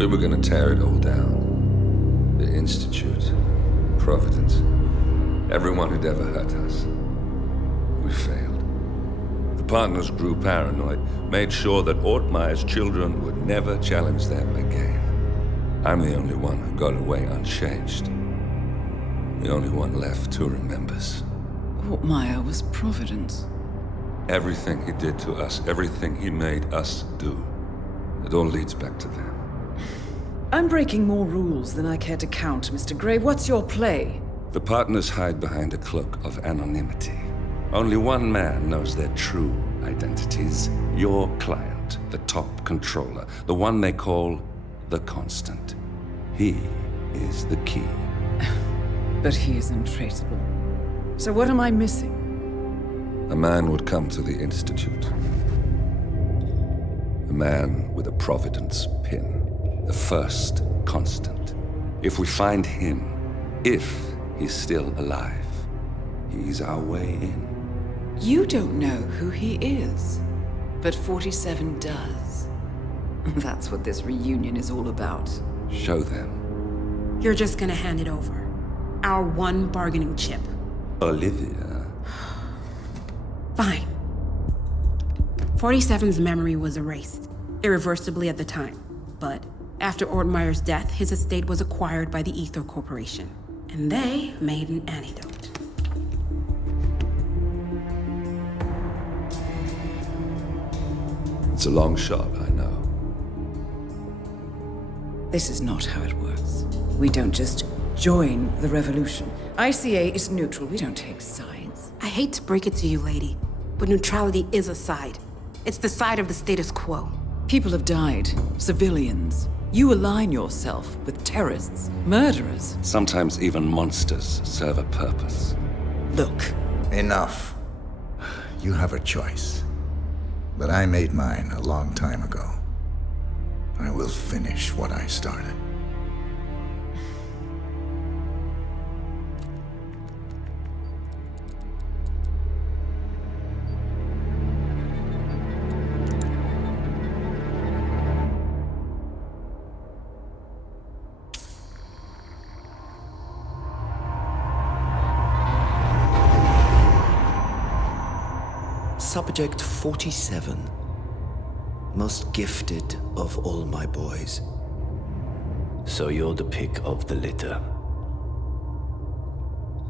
We were gonna tear it all down. The Institute, Providence, everyone who'd ever hurt us. We failed. The partners grew paranoid, made sure that Ortmeyer's children would never challenge them again. I'm the only one who got away unchanged. The only one left who remembers. Ortmeyer was Providence. Everything he did to us, everything he made us do, it all leads back to them. I'm breaking more rules than I care to count, Mr. Gray. What's your play? The partners hide behind a cloak of anonymity. Only one man knows their true identities. Your client, the top controller, the one they call the Constant. He is the key. But he is untraceable. So what am I missing? A man would come to the Institute. A man with a Providence pin. The first Constant. If we find him, if he's still alive, he's our way in. You don't know who he is, but 47 does. That's what this reunion is all about. Show them. You're just gonna hand it over. Our one bargaining chip. Olivia. Fine. 47's memory was erased, irreversibly at the time. But after Ortmeyer's death, his estate was acquired by the Ether Corporation. And they made an antidote. It's a long shot, I know. This is not how it works. We don't just join the revolution. ICA is neutral. We don't take sides. I hate to break it to you, lady, but neutrality is a side. It's the side of the status quo. People have died. Civilians. You align yourself with terrorists, murderers. Sometimes even monsters serve a purpose. Look. Enough. You have a choice. But I made mine a long time ago. I will finish what I started. Subject 47. Most gifted of all my boys. So you're the pick of the litter.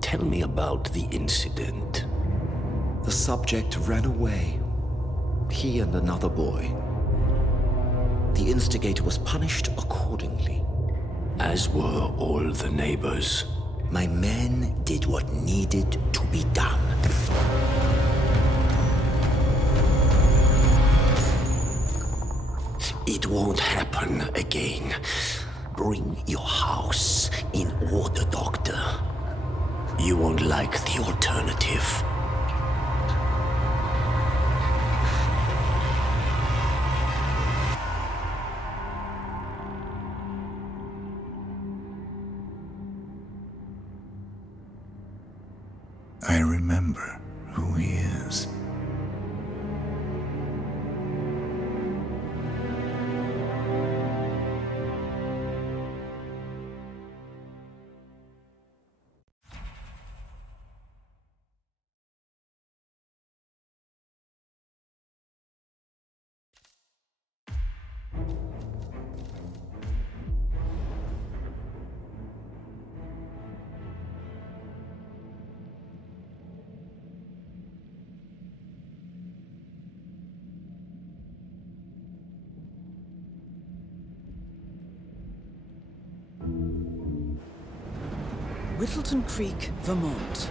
Tell me about the incident. The subject ran away. He and another boy. The instigator was punished accordingly. As were all the neighbors. My men did what needed to be done. It won't happen again. Bring your house in order, Doctor. You won't like the alternative. I remember who he is. Whittleton Creek, Vermont.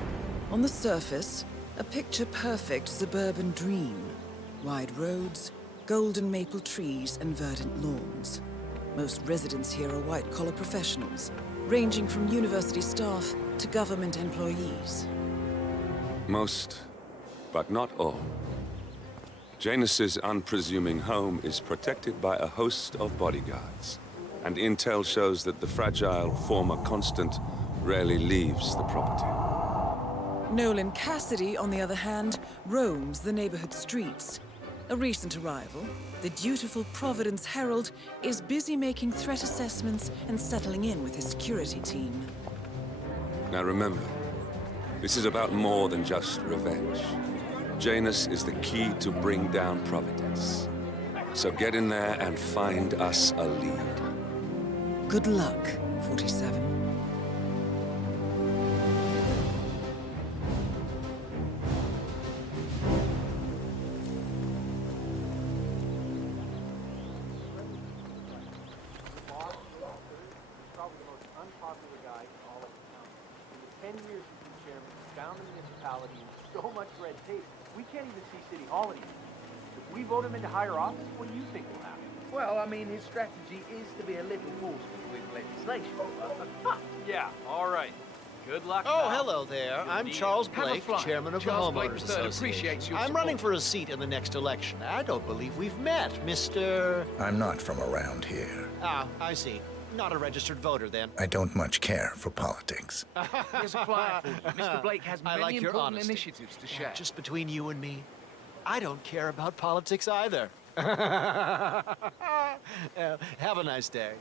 On the surface, a picture-perfect suburban dream. Wide roads, golden maple trees, and verdant lawns. Most residents here are white-collar professionals, ranging from university staff to government employees. Most, but not all. Janus's unpresuming home is protected by a host of bodyguards, and intel shows that the fragile former Constant rarely leaves the property. Nolan Cassidy, on the other hand, roams the neighborhood streets. A recent arrival, the dutiful Providence Herald is busy making threat assessments and settling in with his security team. Now remember, this is about more than just revenge. Janus is the key to bring down Providence. So get in there and find us a lead. Good luck, 47. Probably the most unpopular guy in all of the town. In the 10 years he's been chairman, he's found the municipality in so much red tape, we can't even see City Hall anymore. If we vote him into higher office, what do you think will happen? Well, I mean, his strategy is to be a little forceful with legislation. Yeah, all right. Good luck. Oh, pal. hello there. Good I'm deal. Charles Have a Blake, fly. chairman of Charles the Blake Homeowners III Association. appreciates your I'm running support. for a seat in the next election. I don't believe we've met, Mr. I'm not from around here. Ah, I see. Not a registered voter, then. I don't much care for politics. Here's a flyer for you. Mr. Blake has I many like your important honesty. initiatives to share. Just between you and me, I don't care about politics either. Have a nice day.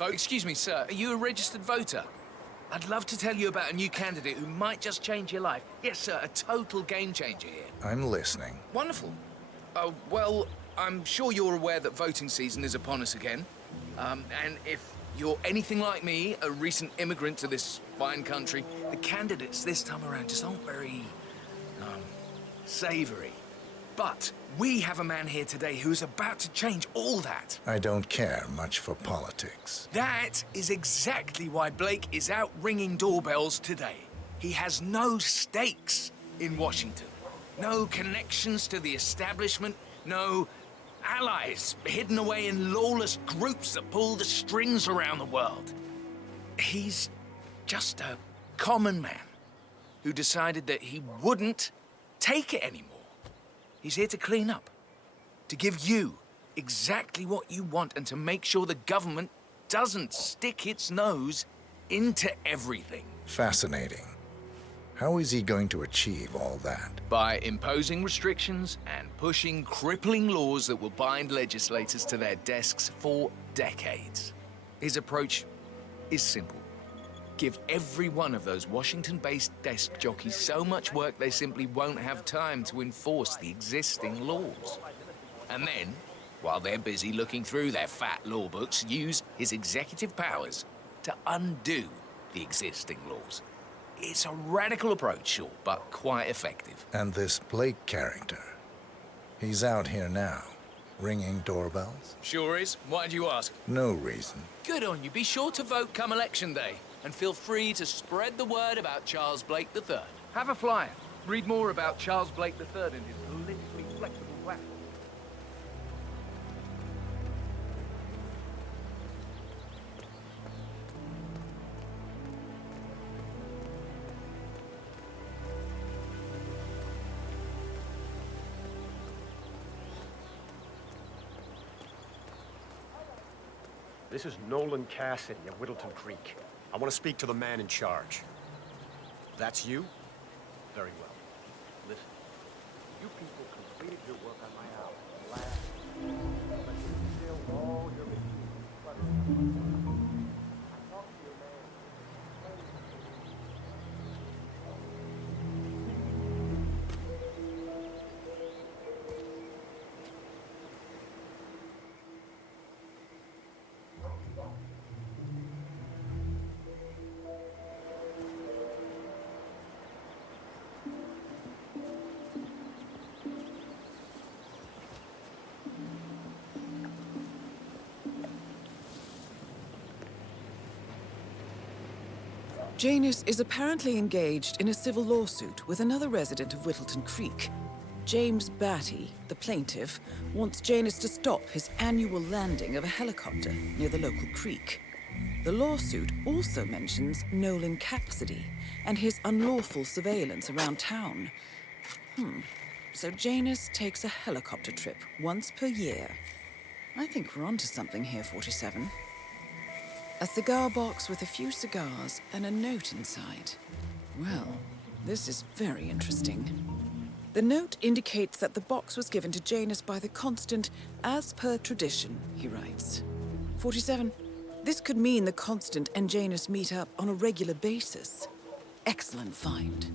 Oh, excuse me, sir. Are you a registered voter? I'd love to tell you about a new candidate who might just change your life. Yes, sir, a total game changer here. I'm listening. Wonderful. Oh, well, I'm sure you're aware that voting season is upon us again. And if you're anything like me, a recent immigrant to this fine country, the candidates this time around just aren't very, savory. But we have a man here today who's about to change all that. I don't care much for politics. That is exactly why Blake is out ringing doorbells today. He has no stakes in Washington. No connections to the establishment. No allies hidden away in lawless groups that pull the strings around the world. He's just a common man who decided that he wouldn't take it anymore. He's here to clean up, to give you exactly what you want and to make sure the government doesn't stick its nose into everything. Fascinating. How is he going to achieve all that? By imposing restrictions and pushing crippling laws that will bind legislators to their desks for decades. His approach is simple. Give every one of those Washington-based desk jockeys so much work they simply won't have time to enforce the existing laws. And then, while they're busy looking through their fat law books, use his executive powers to undo the existing laws. It's a radical approach, sure, but quite effective. And this Blake character, he's out here now, ringing doorbells? Sure is. Why'd you ask? No reason. Good on you. Be sure to vote come election day. And feel free to spread the word about Charles Blake III. Have a flyer. Read more about Charles Blake III and his politically flexible platform. This is Nolan Cassidy of Whittleton Creek. I want to speak to the man in charge. That's you? Very well. Listen, you people completed your work on my house last week. But you still all your machines. I talked to your man. Janus is apparently engaged in a civil lawsuit with another resident of Whittleton Creek. James Batty, the plaintiff, wants Janus to stop his annual landing of a helicopter near the local creek. The lawsuit also mentions Nolan Cassidy and his unlawful surveillance around town. So Janus takes a helicopter trip once per year. I think we're onto something here, 47. A cigar box with a few cigars and a note inside. Well, this is very interesting. The note indicates that the box was given to Janus by the Constant as per tradition, he writes. 47. This could mean the Constant and Janus meet up on a regular basis. Excellent find.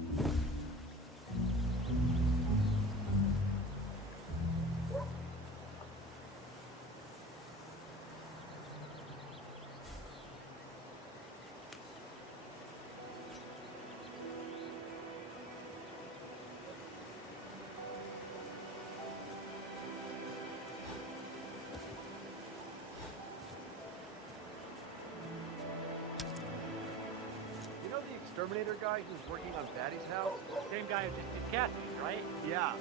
Exterminator guy who's working on Patty's house? Same guy who just did Cassidy's, right? Yeah.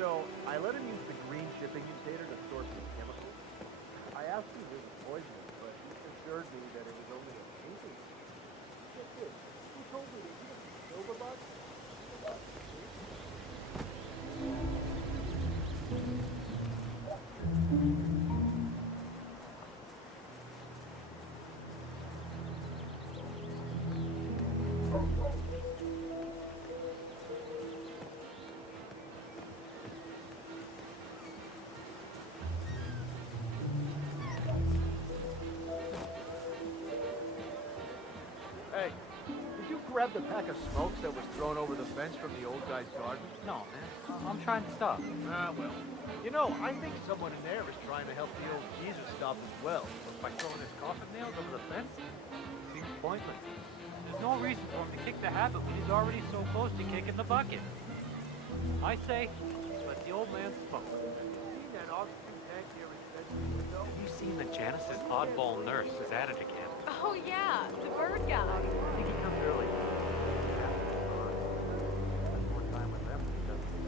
So, I let him use the green shipping container to store some chemicals. I asked him if it was poisonous, but he assured me that it was only a painting. Get this. Who told me that he was a silver bug? Hey, did you grab the pack of smokes that was thrown over the fence from the old guy's garden? No, man. I'm trying to stop. Ah, well. You know, I think someone in there is trying to help the old Jesus stop as well. By throwing his coffin nails over the fence? Seems pointless. There's no reason for him to kick the habit when he's already so close to kicking the bucket. I say, let the old man smoke. Seen that oxygen tank near his bedroom window? Have you seen that Janice's oddball nurse is at it again? Oh yeah, the bird guy. I think he comes early. Spend more time with them than he does with the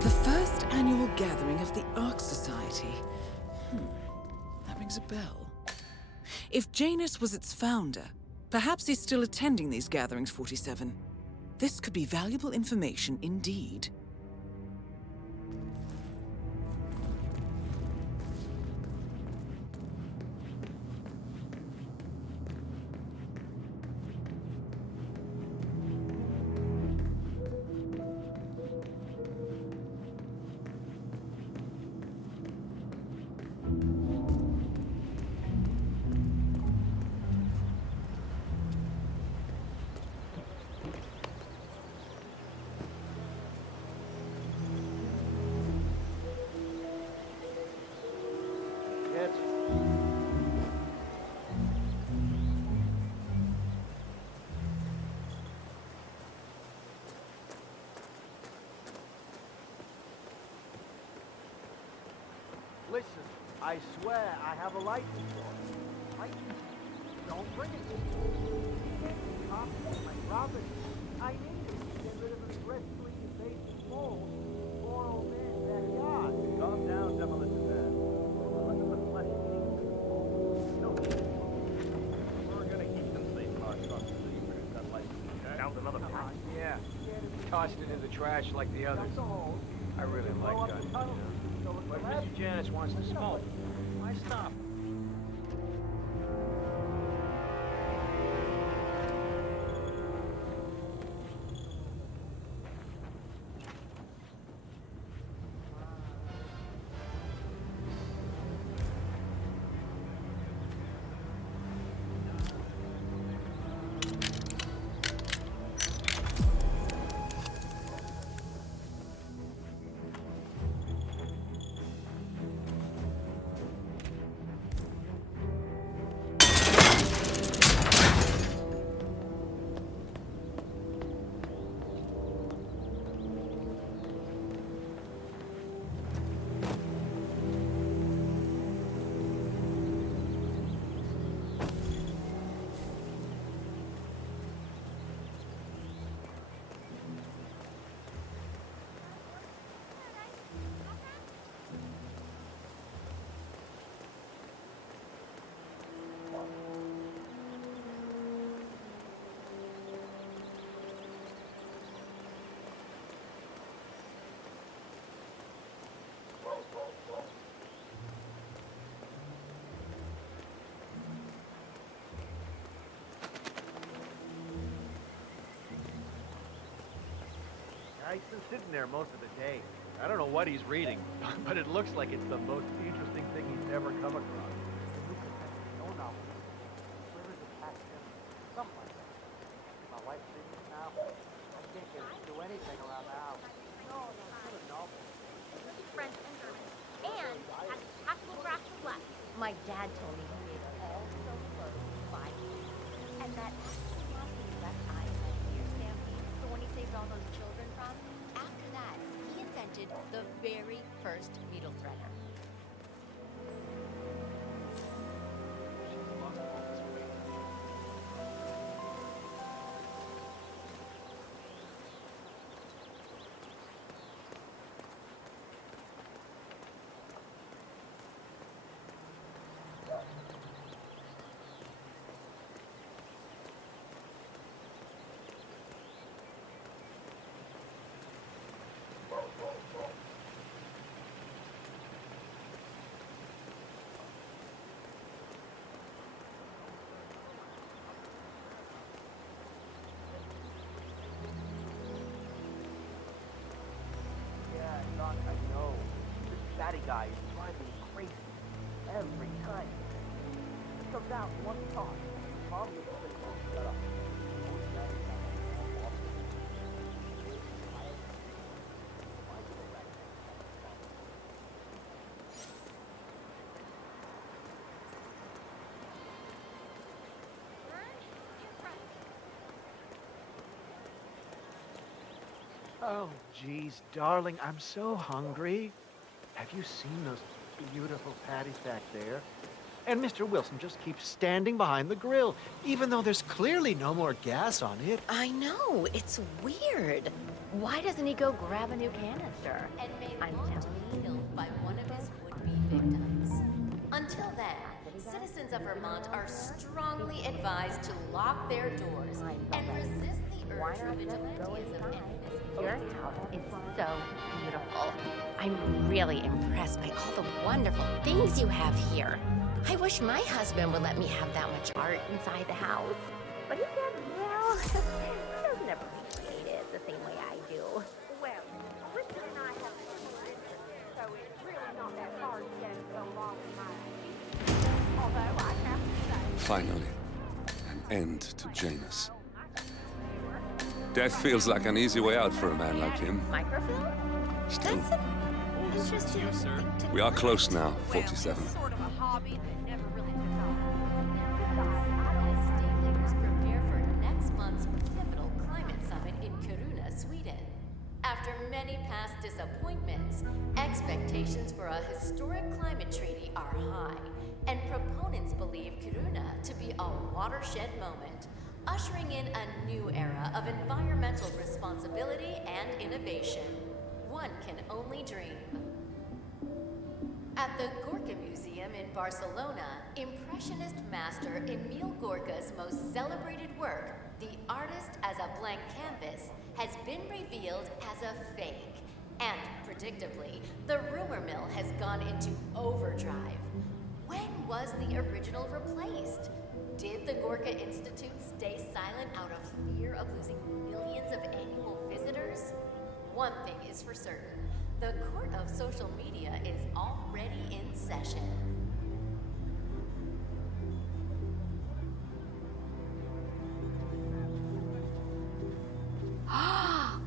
The first annual gathering of the Ark Society. That rings a bell. If Janus was its founder, perhaps he's still attending these gatherings, 47. This could be valuable information indeed. Listen, I swear I have a license for it. License? Don't bring it to me. You can't be confident my property. I need it to get rid of an aggressively invasive mole. Poor old man's backyard. Calm down, Demolition Man. Look at the flesh eating. No, we're gonna keep them safe in our trucks until you produce that license. Found another pack. Yeah. Tossed it in the trash like the others. I really like guns. But Mr. Janus wants to smoke. Why stop? He's been sitting there most of the day. I don't know what he's reading, but it looks like it's the most interesting thing he's ever come across. No novel. Where is it? Something like that. My wife's reading it now. I can't get her to do anything around the house. No, it's a novel. French and German. And has tactical grasp of Latin. My dad told me he made all those clothes in 5 years. And that actually lost his left eye in that deer stampede. So when he saved all those children from, after that, he invented the very first needle threader. Doc, I know. This fatty guy is driving me crazy every time. He comes out and wants to talk. Mom gets sick, won't shut up. Always mad at Oh, geez, darling, I'm so hungry. Have you seen those beautiful patties back there? And Mr. Wilson just keeps standing behind the grill, even though there's clearly no more gas on it. I know, it's weird. Why doesn't he go grab a new canister? And I'm telling you, killed by one of his would-be victims. Until then, citizens of Vermont are strongly advised to lock their doors and resist the urge for vigilantism and your house is so beautiful. I'm really impressed by all the wonderful things you have here. I wish my husband would let me have that much art inside the house. But he doesn't, well, he doesn't appreciate it the same way I do. Well, Richard and I have similar interests, so it's really not that hard to get it along with mine. Although I have to say... Finally, an end to Janus. Death feels like an easy way out for a man like him. Microfilm? Still, That's an interesting thing to we are close now, 47. Well, sort of a hobby that never really took off. State leaders prepare for next month's pivotal climate summit in Kiruna, Sweden. After many past disappointments, expectations for a historic climate treaty are high, and proponents believe Kiruna to be a watershed moment, ushering in a new era of environmental responsibility and innovation. One can only dream. At the Gorka Museum in Barcelona, Impressionist master Emil Gorka's most celebrated work, The Artist as a Blank Canvas, has been revealed as a fake. And, predictably, the rumor mill has gone into overdrive. was the original replaced? Did the Gorka Institute stay silent out of fear of losing millions of annual visitors? One thing is for certain. The court of social media is already in session.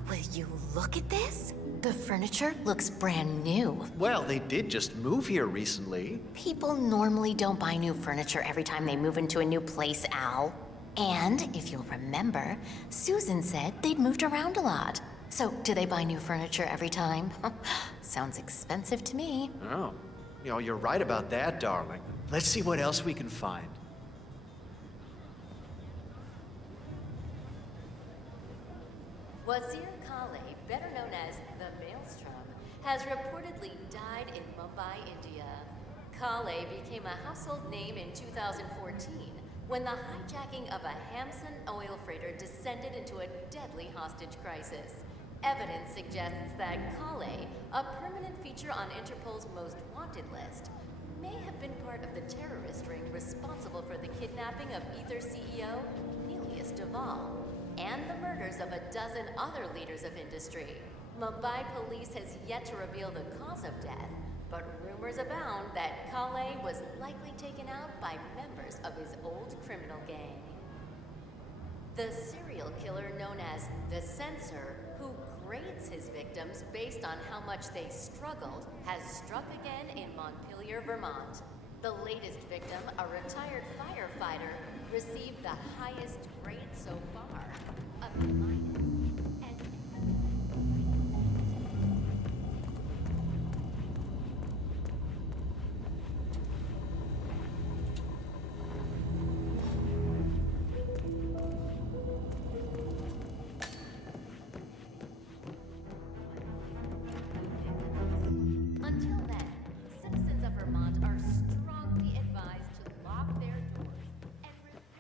Will you look at this? The furniture looks brand new. Well, they did just move here recently. People normally don't buy new furniture every time they move into a new place, Al. And if you'll remember, Susan said they'd moved around a lot. So, do they buy new furniture every time? Sounds expensive to me. Oh, you're right about that, darling. Let's see what else we can find. Wazir Kale, better known as the Maelstrom, has reportedly died in Mumbai, India. Kale became a household name in 2014 when the hijacking of a Hamsun oil freighter descended into a deadly hostage crisis. Evidence suggests that Kale, a permanent feature on Interpol's most wanted list, may have been part of the terrorist ring responsible for the kidnapping of Ether CEO Nelius Duvall and the murders of a dozen other leaders of industry. Mumbai police has yet to reveal the cause of death, but rumors abound that Kale was likely taken out by members of his old criminal gang. The serial killer known as the Censor, who grades his victims based on how much they struggled, has struck again in Montpelier, Vermont. The latest victim, a retired firefighter, received the highest grade so far, a B-. Until then, citizens of Vermont are strongly advised to lock their doors and resist.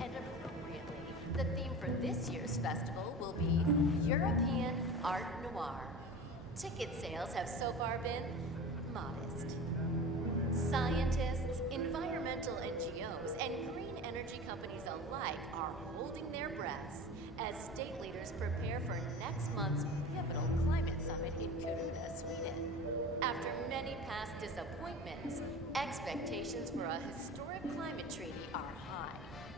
And appropriately, the theme for this year's festival will be European Art Noir. Ticket sales have so far been modest. Scientists, environmental NGOs, and green energy companies alike are holding their breaths as state leaders prepare for next month's pivotal climate summit in Kiruna, Sweden. After many past disappointments, expectations for a historic climate treaty are high,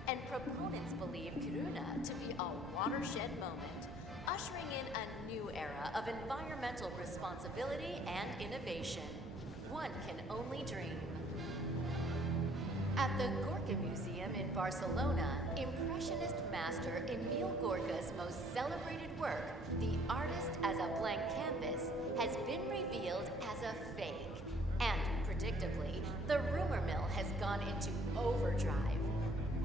and proponents believe Kiruna to be a watershed moment, ushering in a new era of environmental responsibility and innovation. One can only dream. At the Gorka Museum in Barcelona, Impressionist master Emil Gorka's most celebrated work, The Artist as a Blank Canvas, has been revealed as a fake. And predictably, the rumor mill has gone into overdrive.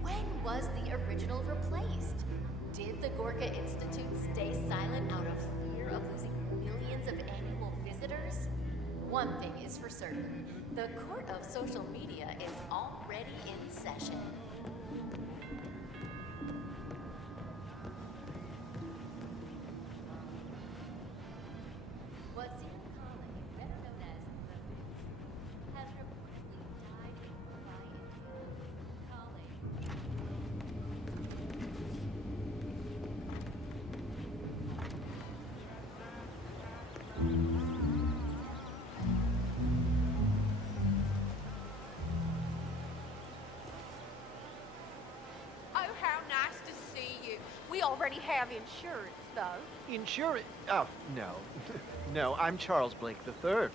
When was the original replaced? Did the Gorka Institute stay silent out of fear of losing millions of annual visitors? One thing is for certain, the court of social media is already in session. Wazir Kale, better known as the Fix, has reportedly died in Mumbai, India. Kale. Oh, how nice to see you. We already have insurance, though. Insurance? Oh, no. No, I'm Charles Blake III,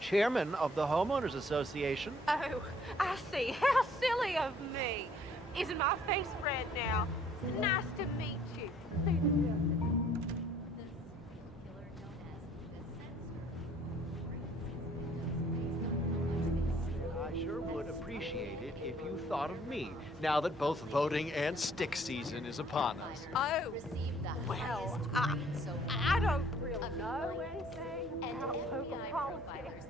chairman of the Homeowners Association. Oh, I see. How silly of me. Isn't my face red now? Nice to meet you. I sure would appreciate it if you thought thought of me, now that both voting and stick season is upon us? Oh, well, I don't really know anything about local politics.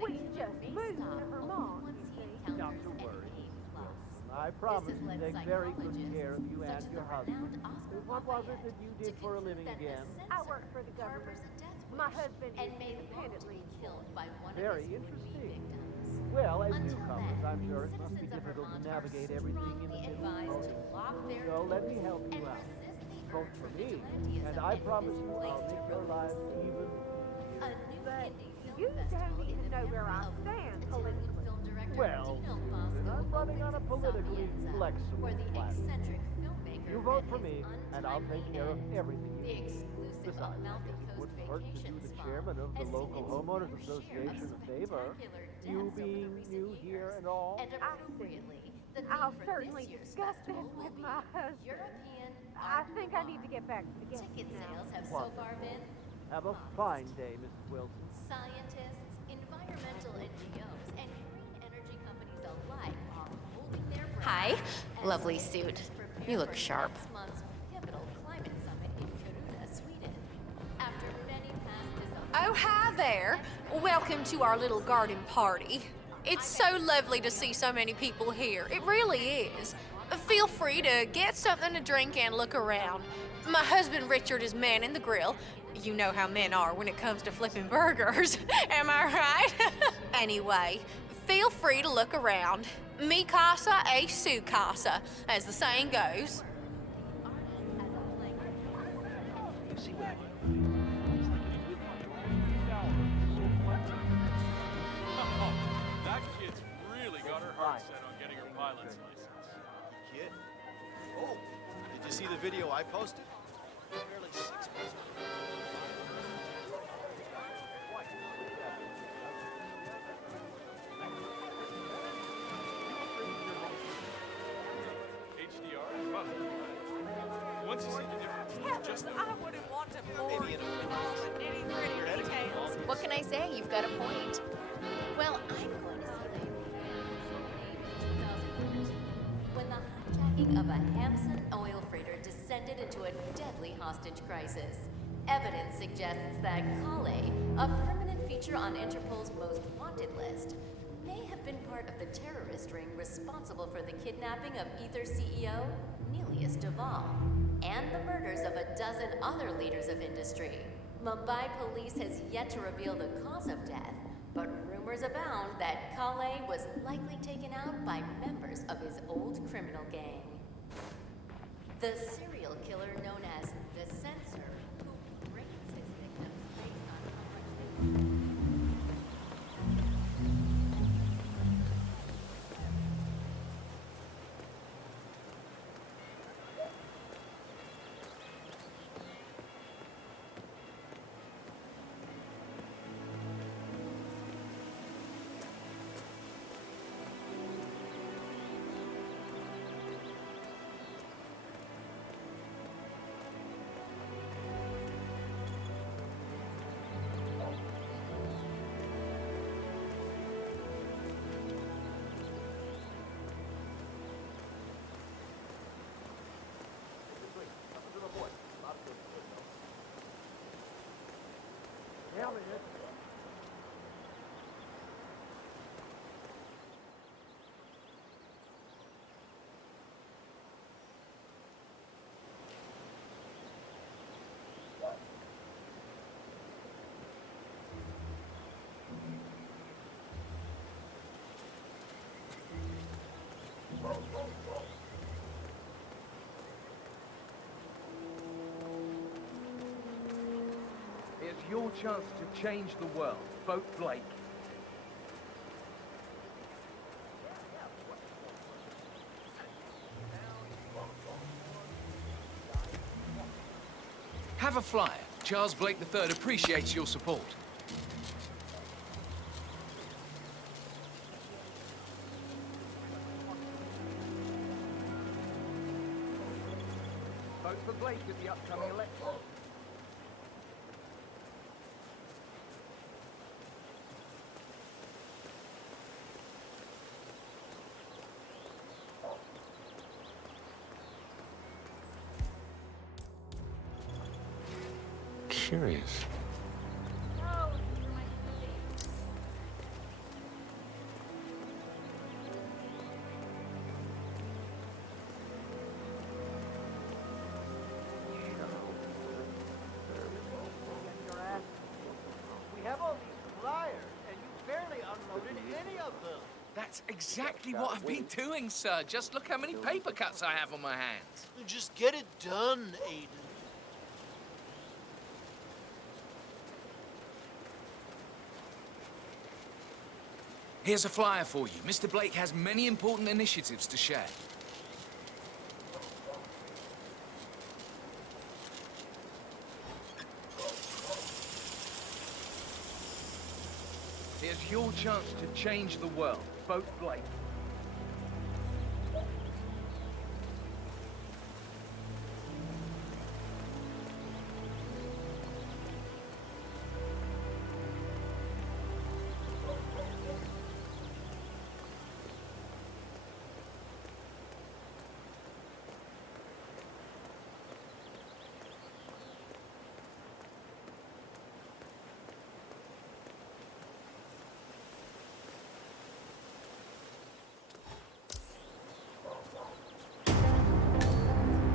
We just moved to Vermont, you see. Not to worry, Mrs. Wilson. I promise to take very good care of you and your husband. What was it that you did for a living again? I work for the government. My husband is independently employed. Very interesting. Well, as newcomers, I'm sure it must be difficult to navigate everything in the middle. So let me help you out. Vote for me, and I promise you I'll make your lives even easier. But you don't even know where I stand politically. Well, Susan, I'm running on a politically flexible platform. You vote for me, and I'll take care of everything you need. Besides, it wouldn't hurt to do the chairman of the local homeowners association a favor. You being new here and all. I see. I'll certainly discuss this with my husband. I think I need to get back to the game now. Have a fine day, Mrs. Wilson. Scientists, environmental NGOs, and green energy companies alike are holding their breath. Hi, lovely suit. You look sharp. Next month's pivotal climate summit in Kiruna, Sweden. After many past Oh, hi there. Welcome to our little garden party. It's so lovely to see so many people here. It really is. Feel free to get something to drink and look around. My husband Richard is manning the grill. You know how men are when it comes to flipping burgers. Am I right? Anyway, feel free to look around. Mi casa es su casa, as the saying goes. That kid's really got her heart set on getting her pilot's license. Kid? Oh, did you see the video I posted? Barely 6 months. HDR? Well, once you see the difference, it's just I wouldn't want to bore you with all the nitty-gritty details. What can I say? You've got a point. Well, I'm going to see when the hijacking of a Hampson oil freighter descended into a deadly hostage crisis. Evidence suggests that Kale, a permanent feature on Interpol's most wanted list, may have been part of the terrorist ring responsible for the kidnapping of Ether CEO Nelius Duval and the murders of a dozen other leaders of industry. Mumbai police has yet to reveal the cause of death, but rumors abound that Kale was likely taken out by members of his old criminal gang. The serial killer known as the Censor, who rates his victims based on how much they It's your chance to change the world. Vote Blake. Have a flyer. Charles Blake III appreciates your support. Vote for Blake at the upcoming election. curious. We have all these flyers, and you barely unloaded any of them. That's exactly what I've been doing, sir. Just look how many paper cuts I have on my hands. Just get it done, Aiden. Here's a flyer for you. Mr. Blake has many important initiatives to share. Here's your chance to change the world. Vote Blake.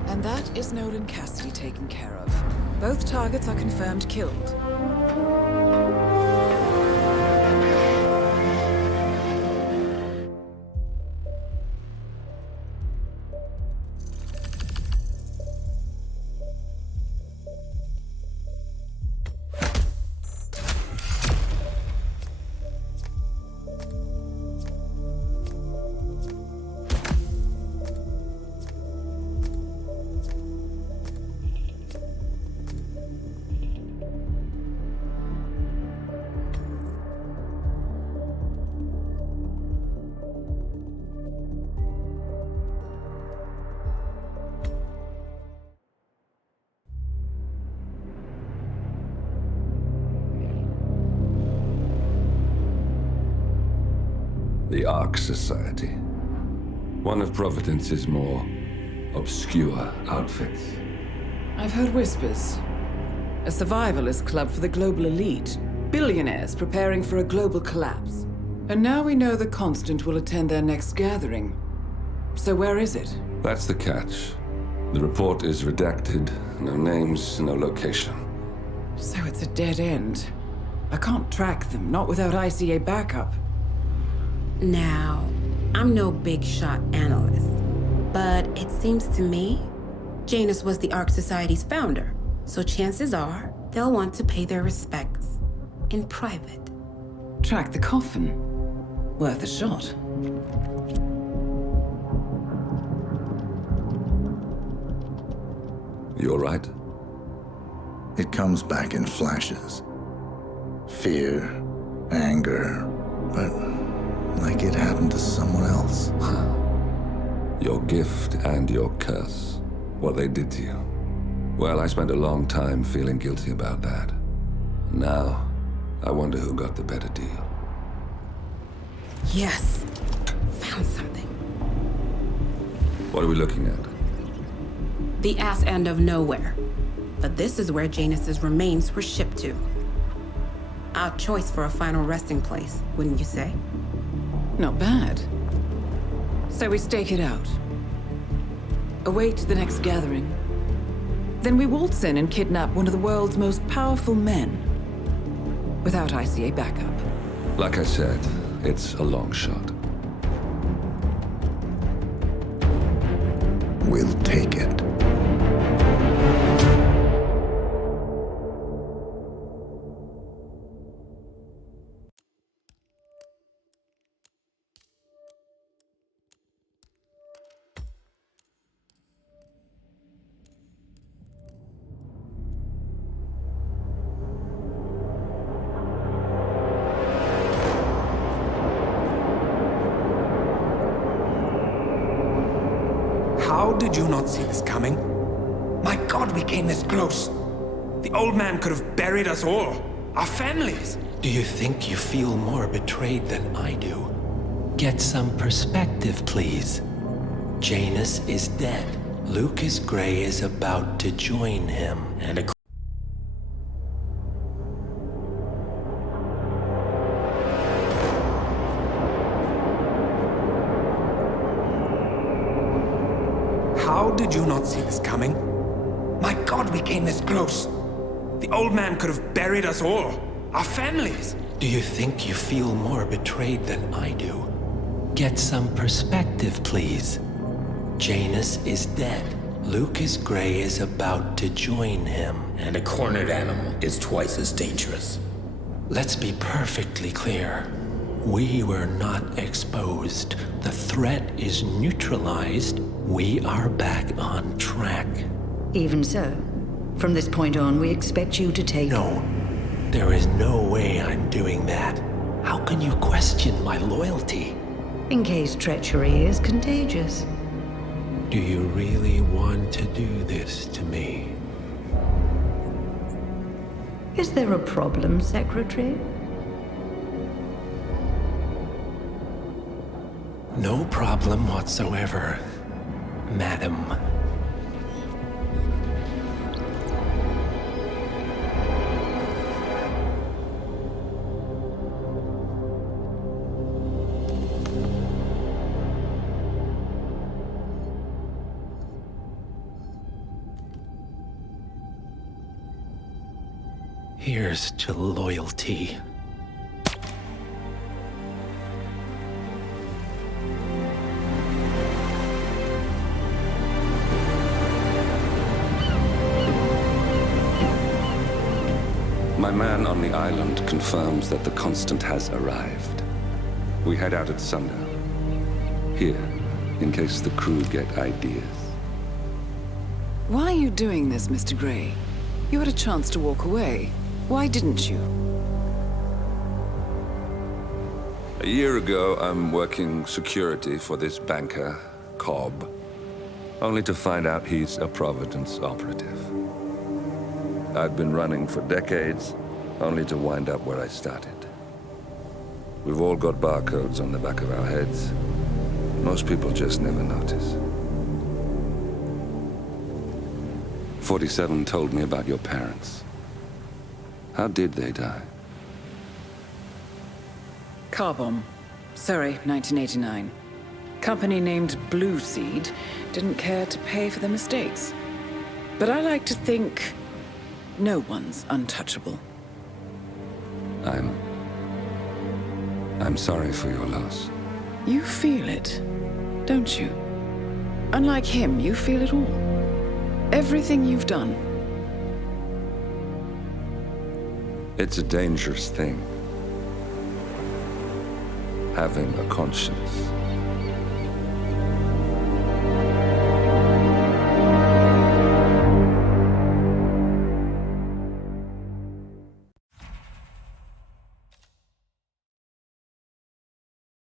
And that is Nolan Cassidy taken care of. Both targets are confirmed killed. The Ark Society. One of Providence's more obscure outfits. I've heard whispers. A survivalist club for the global elite. Billionaires preparing for a global collapse. And now we know the Constant will attend their next gathering. So where is it? That's the catch. The report is redacted. No names, no location. So it's a dead end. I can't track them, not without ICA backup. Now, I'm no big shot analyst, but it seems to me Janus was the Ark Society's founder, so chances are they'll want to pay their respects in private. Track the coffin. Worth a shot. You all right? It comes back in flashes. Fear, anger, but like it happened to someone else. Your gift and your curse. What they did to you. Well, I spent a long time feeling guilty about that. Now, I wonder who got the better deal. Yes. Found something. What are we looking at? The ass end of nowhere. But this is where Janus's remains were shipped to. Odd choice for a final resting place, wouldn't you say? Not bad. So we stake it out. Await the next gathering. Then we waltz in and kidnap one of the world's most powerful men. Without ICA backup. Like I said, it's a long shot. We'll take it. How did you not see this coming? My God, we came this close. The old man could have buried us all. Our families. Do you think you feel more betrayed than I do? Get some perspective, please. Janus is dead. Lucas Gray is about to join him. And How did you not see this coming? My God, we came this close. The old man could have buried us all. Our families. Do you think you feel more betrayed than I do? Get some perspective, please. Janus is dead. Lucas Gray is about to join him. And a cornered animal is twice as dangerous. Let's be perfectly clear. We were not exposed. The threat is neutralized. We are back on track. Even so, from this point on, we expect you to take... No. There is no way I'm doing that. How can you question my loyalty? In case treachery is contagious. Do you really want to do this to me? Is there a problem, Secretary? No problem whatsoever, Madam. Here's to loyalty. My man on the island confirms that the Constant has arrived. We head out at sundown. Here, in case the crew get ideas. Why are you doing this, Mr. Gray? You had a chance to walk away. Why didn't you? A year ago, I'm working security for this banker, Cobb, only to find out he's a Providence operative. I'd been running for decades, only to wind up where I started. We've all got barcodes on the back of our heads. Most people just never notice. 47 told me about your parents. How did they die? Car bomb. Surrey, 1989. Company named Blue Seed didn't care to pay for their mistakes. But I like to think no one's untouchable. I'm sorry for your loss. You feel it, don't you? Unlike him, you feel it all. Everything you've done. It's a dangerous thing, having a conscience.